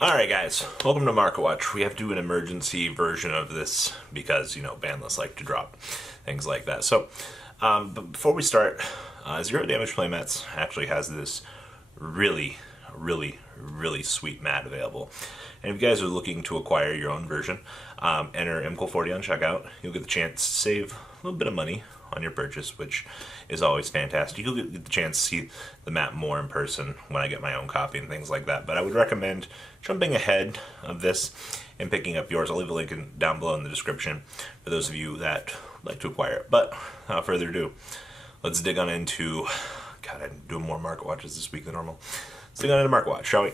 Alright guys, welcome to Market Watch. We have to do an emergency version of this because, ban lists like to drop things like that. But before we start, Zero Damage Playmats actually has this really, really sweet mat available. And if you guys are looking to acquire your own version, enter MCOL40 on checkout. You'll get the chance to save a little bit of money on your purchase, which is always fantastic. You'll get the chance to see the map more in person when I get my own copy and things like that. But I would recommend jumping ahead of this and picking up yours. I'll leave a link down below in the description for those of you that would like to acquire it. But without further ado, let's dig on into... God, I'm doing more market watches this week than normal. Let's dig on into market watch, shall we?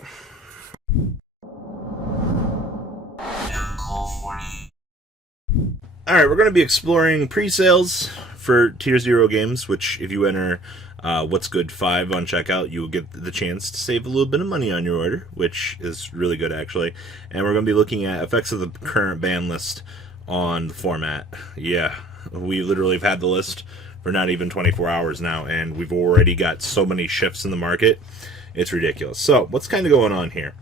Alright, we're going to be exploring pre-sales for Tier 0 games, which if you enter What's Good 5 on checkout, you will get the chance to save a little bit of money on your order, which is really good actually. And we're going to be looking at effects of the current ban list on the format. Yeah, we literally have had the list for not even 24 hours now, and we've already got so many shifts in the market. It's ridiculous. So, what's kind of going on here?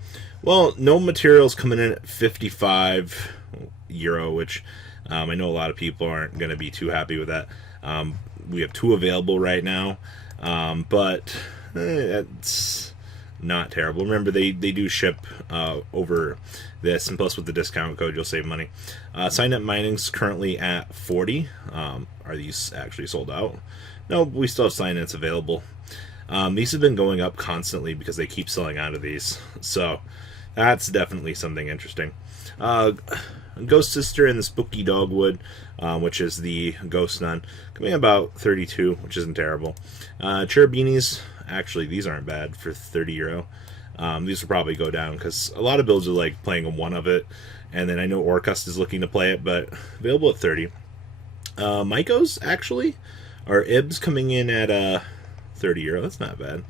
Well, no materials coming in at 55 euro, which... I know a lot of people aren't going to be too happy with that. We have 2 available right now, but that's not terrible. Remember, they do ship over this, and plus with the discount code, you'll save money. Sign up mining's currently at 40. Are these actually sold out? No, we still have sign-ins available. These have been going up constantly because they keep selling out of these, so that's definitely something interesting. Ghost Sister and the Spooky Dogwood, which is the Ghost Nun, coming about 32, which isn't terrible. Cherubinis, actually, these aren't bad for 30 euro. These will probably go down because a lot of builds are like playing a 1 of it, and then I know Orcust is looking to play it, but available at 30. Mycos, actually, are Ibs coming in at 30 euro. That's not bad.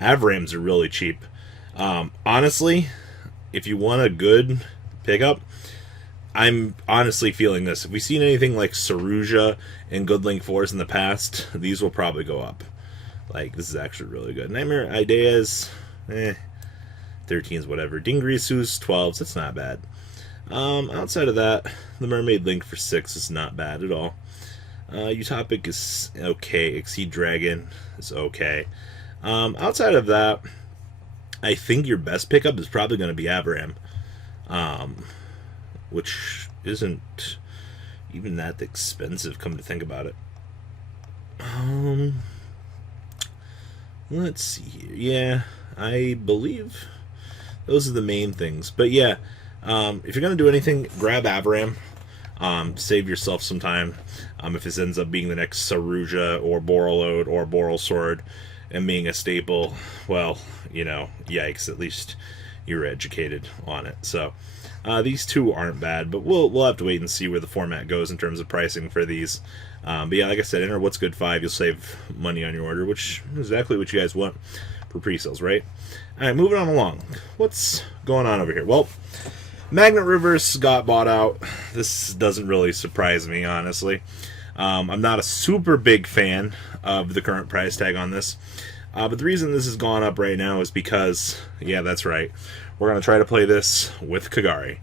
Avrams are really cheap. Honestly, if you want a good pickup, I'm honestly feeling this. If we've seen anything like Saruja and Good Link 4s in the past, these will probably go up. Like, this is actually really good. Nightmare Ideas, 13s, whatever. Dingrisus, 12s, that's not bad. Outside of that, the Mermaid Link for 6 is not bad at all. Utopic is okay. Exceed Dragon is okay. Outside of that, I think your best pickup is probably going to be Avram. Which isn't even that expensive, come to think about it. Let's see here. Yeah, I believe those are the main things. But yeah, if you're going to do anything, grab Avram. Save yourself some time. If this ends up being the next Saruja or Borreload or Boral Sword and being a staple, well, yikes, at least you're educated on it. So these 2 aren't bad, but we'll have to wait and see where the format goes in terms of pricing for these. But yeah, like I said, enter What's Good 5, you'll save money on your order, which is exactly what you guys want for pre-sales, right? Alright, moving on along. What's going on over here? Well, Magnet Reverse got bought out. This doesn't really surprise me, honestly. I'm not a super big fan of the current price tag on this. But the reason this has gone up right now is because, yeah, that's right, we're going to try to play this with Kagari.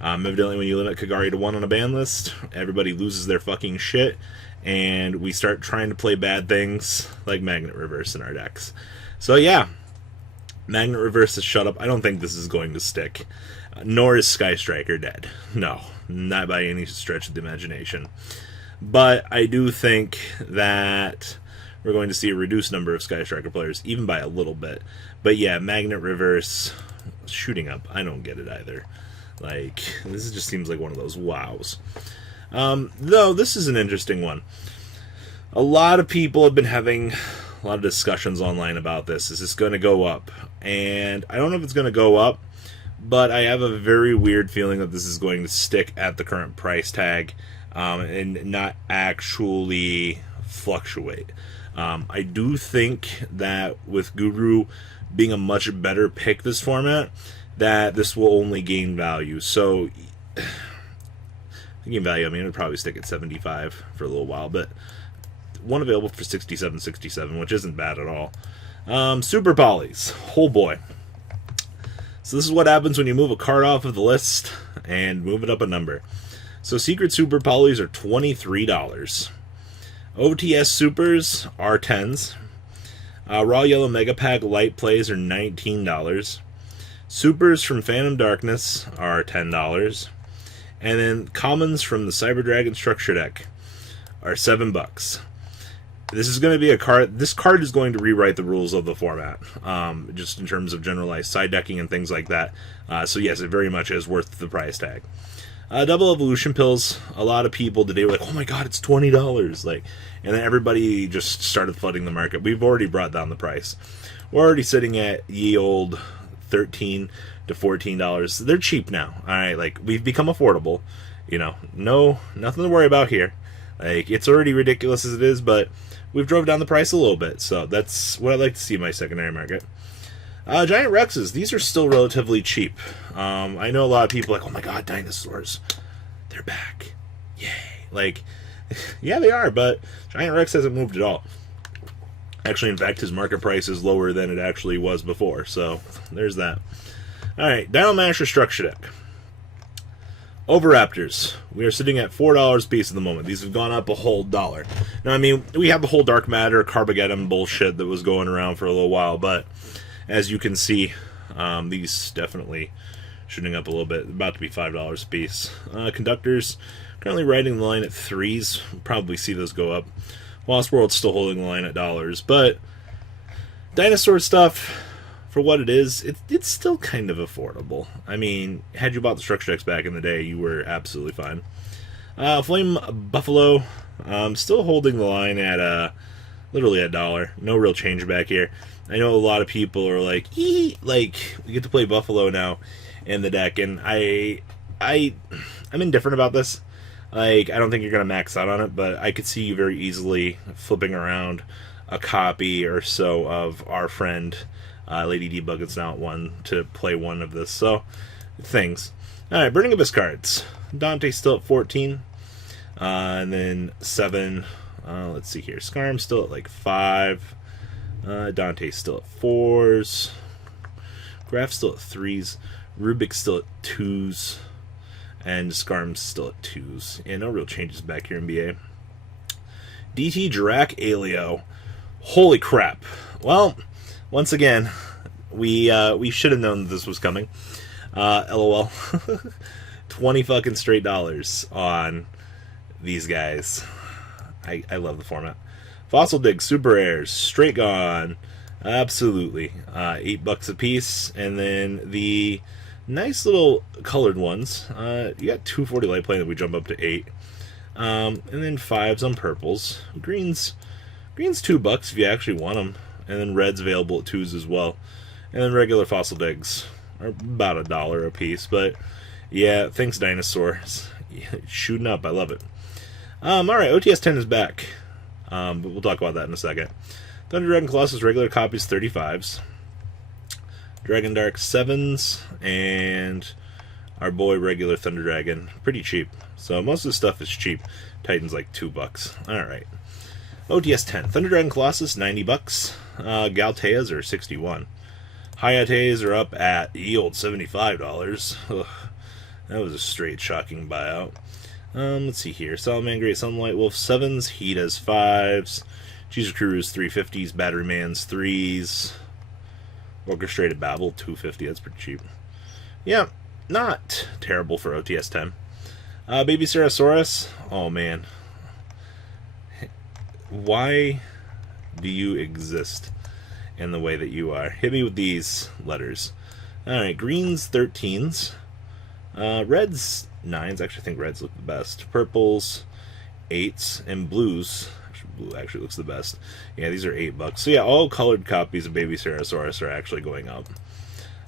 Evidently, when you limit Kagari to 1 on a ban list, everybody loses their fucking shit, and we start trying to play bad things like Magnet Reverse in our decks. So yeah, Magnet Reverse is shut up. I don't think this is going to stick. Nor is Sky Striker dead. No, not by any stretch of the imagination. But I do think that we're going to see a reduced number of Sky Striker players, even by a little bit. But yeah, Magnet Reverse shooting up, I don't get it either. Like, this just seems like one of those wows. Though, this is an interesting one. A lot of people have been having a lot of discussions online about this. Is this going to go up? And I don't know if it's going to go up, but I have a very weird feeling that this is going to stick at the current price tag and not actually fluctuate. I do think that with Guru being a much better pick this format, that this will only gain value. So, gain value, I mean, it would probably stick at 75 for a little while, but 1 available for 67.67, which isn't bad at all. Super Polys. Oh boy. So this is what happens when you move a card off of the list and move it up a number. So Secret Super Polys are $23. OTS Supers are 10s. Raw Yellow Mega Pack Light Plays are $19. Supers from Phantom Darkness are $10. And then Commons from the Cyber Dragon Structure Deck are $7. This is going to be a card. This card is going to rewrite the rules of the format, just in terms of generalized side decking and things like that. So yes, it very much is worth the price tag. Double Evolution Pills. A lot of people today were like, "Oh my God, it's $20!" Like, and then everybody just started flooding the market. We've already brought down the price. We're already sitting at ye old $13 to $14. They're cheap now. All right, like we've become affordable. You know, nothing to worry about here. Like it's already ridiculous as it is, but we've drove down the price a little bit, so that's what I like to see in my secondary market. Giant Rexes, these are still relatively cheap. I know a lot of people are like, oh my God, dinosaurs, they're back, yay! Like, yeah, they are, but Giant Rex hasn't moved at all. Actually, in fact, his market price is lower than it actually was before, so there's that. All right, Dino Masher Structure Deck. Overraptors. We are sitting at $4 a piece at the moment. These have gone up a whole $1. Now, I mean, we have the whole Dark Matter, Carbogeddon bullshit that was going around for a little while, but as you can see, these definitely shooting up a little bit. About to be $5 a piece. Conductors, currently riding the line at 3s. We'll probably see those go up. Lost World's still holding the line at dollars, but dinosaur stuff, for what it is, it's still kind of affordable. I mean, had you bought the structure decks back in the day, you were absolutely fine. Flame Buffalo, still holding the line at literally $1. No real change back here. I know a lot of people are like, like we get to play Buffalo now in the deck, and I'm indifferent about this. Like, I don't think you're gonna max out on it, but I could see you very easily flipping around a copy or so of our friend Lady Debug. It's now at 1 to play one of this. So, things. Alright, Burning Abyss cards. Dante's still at 14. And then 7. Let's see here. Skarm's still at like 5. Dante's still at 4s. Graph's still at 3s. Rubik's still at 2s. And Skarm's still at 2s. Yeah, no real changes back here in BA. DT Dirac Alio. Holy crap. Well, once again, we should have known that this was coming. LOL. 20 fucking straight dollars on these guys. I love the format. Fossil Dig Super Airs, straight gone. Absolutely. $8 a piece. And then the nice little colored ones. You got 240 light plane that we jump up to 8. And then 5s on purples. Greens $2 if you actually want them. And then red's available at 2s as well. And then regular Fossil Digs are about $1 a piece. But yeah, thanks dinosaurs. Shooting up, I love it. Alright, OTS 10 is back. But we'll talk about that in a second. Thunder Dragon Colossus regular copies 35s. Dragon Dark 7s. And our boy regular Thunder Dragon, pretty cheap. So most of the stuff is cheap. Titan's like $2. Alright. OTS 10. Thunder Dragon Colossus, $90. Galteas are 61. Hayates are up at the old $75. Ugh, that was a straight shocking buyout. Let's see here. Salamangreat, Sunlight Wolf 7s. Heata's 5s. Jesus Crew's 350s. Battery Man's 3s. Orchestrated Babel 250. That's pretty cheap. Yeah, not terrible for OTS 10. Baby Ceratosaurus. Oh man. Why do you exist in the way that you are? Hit me with these letters. Alright, greens 13s. Reds 9s. Actually, I think reds look the best. Purples 8s. And blues. Blue actually looks the best. Yeah, these are $8. So yeah, all colored copies of Baby Ceratosaurus are actually going up.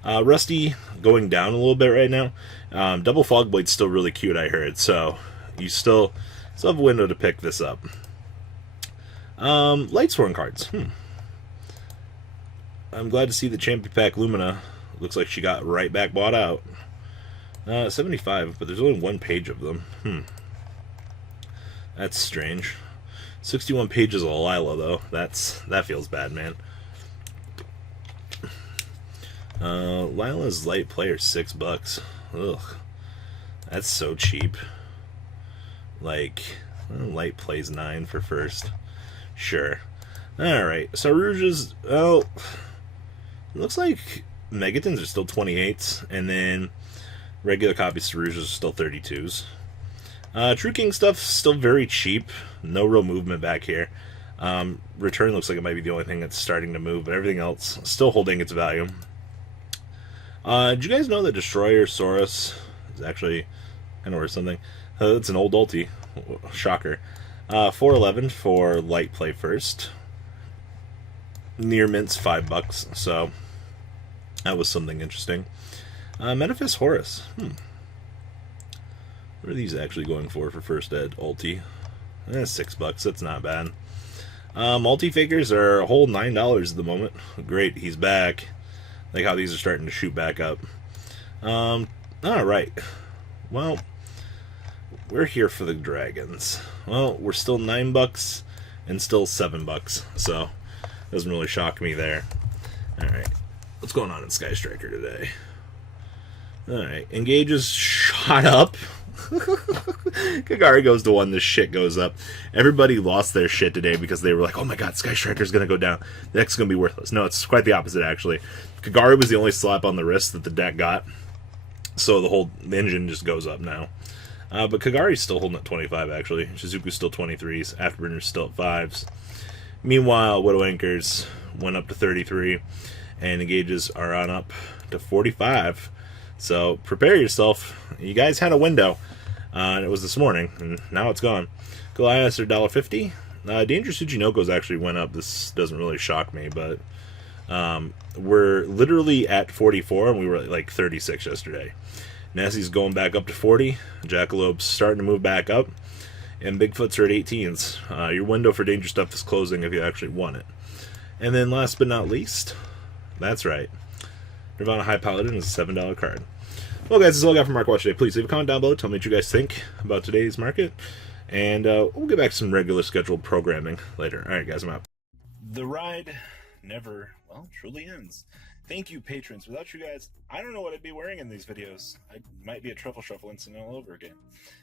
Rusty going down a little bit right now. Double Fogblade's still really cute, I heard. So you still have a window to pick this up. Lightsworn cards. I'm glad to see the Champion Pack Lumina. Looks like she got right back bought out. 75, but there's only one page of them. That's strange. 61 pages of Lila, though. That feels bad, man. Lila's light player, $6. Ugh, that's so cheap. Like, light plays 9 for first. Sure. Alright, so Rouge's, oh, it looks like Megatons are still 28s, and then regular copies of Rouge's are still 32s. True King stuff still very cheap. No real movement back here. Return looks like it might be the only thing that's starting to move, but everything else still holding its value. Did you guys know that Destroyer Saurus is actually kind of worth something? It's an old ulti. Shocker. 411 for light play first. Near mint's $5, so that was something interesting. Metaphys Horus. What are these actually going for first ed ulti? $6. That's not bad. Multi figures are a whole $9 at the moment. Great, he's back. Like how these are starting to shoot back up. Alright. Well, we're here for the dragons. Well, we're still $9 and still $7, so doesn't really shock me there. Alright. What's going on in Sky Striker today? Alright. Engage is shot up. Kagari goes to 1, this shit goes up. Everybody lost their shit today because they were like, oh my god, Sky Striker's gonna go down. The deck's gonna be worthless. No, it's quite the opposite, actually. Kagari was the only slap on the wrist that the deck got, so the whole engine just goes up now. But Kagari's still holding at 25, actually. Shizuku's still 23s. Afterburner's still at 5s. Meanwhile, Widow Anchors went up to 33, and engages are on up to 45. So prepare yourself. You guys had a window, and it was this morning, and now it's gone. Goliaths are $1.50. Dangerous Ujinokos actually went up. This doesn't really shock me, but we're literally at 44, and we were at like 36 yesterday. Nessie's going back up to 40. Jackalope's starting to move back up, and Bigfoots are at 18s. Your window for Danger Stuff is closing if you actually want it. And then last but not least, that's right, Nirvana High Paladin is a $7 card. Well, guys, that's all I got from Mark Watch today. Please leave a comment down below. Tell me what you guys think about today's market. And we'll get back to some regular scheduled programming later. All right, guys, I'm out. The ride never, well, truly ends. Thank you, patrons. Without you guys, I don't know what I'd be wearing in these videos. I might be a Truffle Shuffle incident all over again.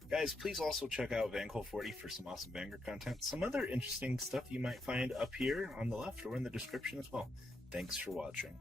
Guys, please also check out Vanquil40 for some awesome Vanguard content. Some other interesting stuff you might find up here on the left or in the description as well. Thanks for watching.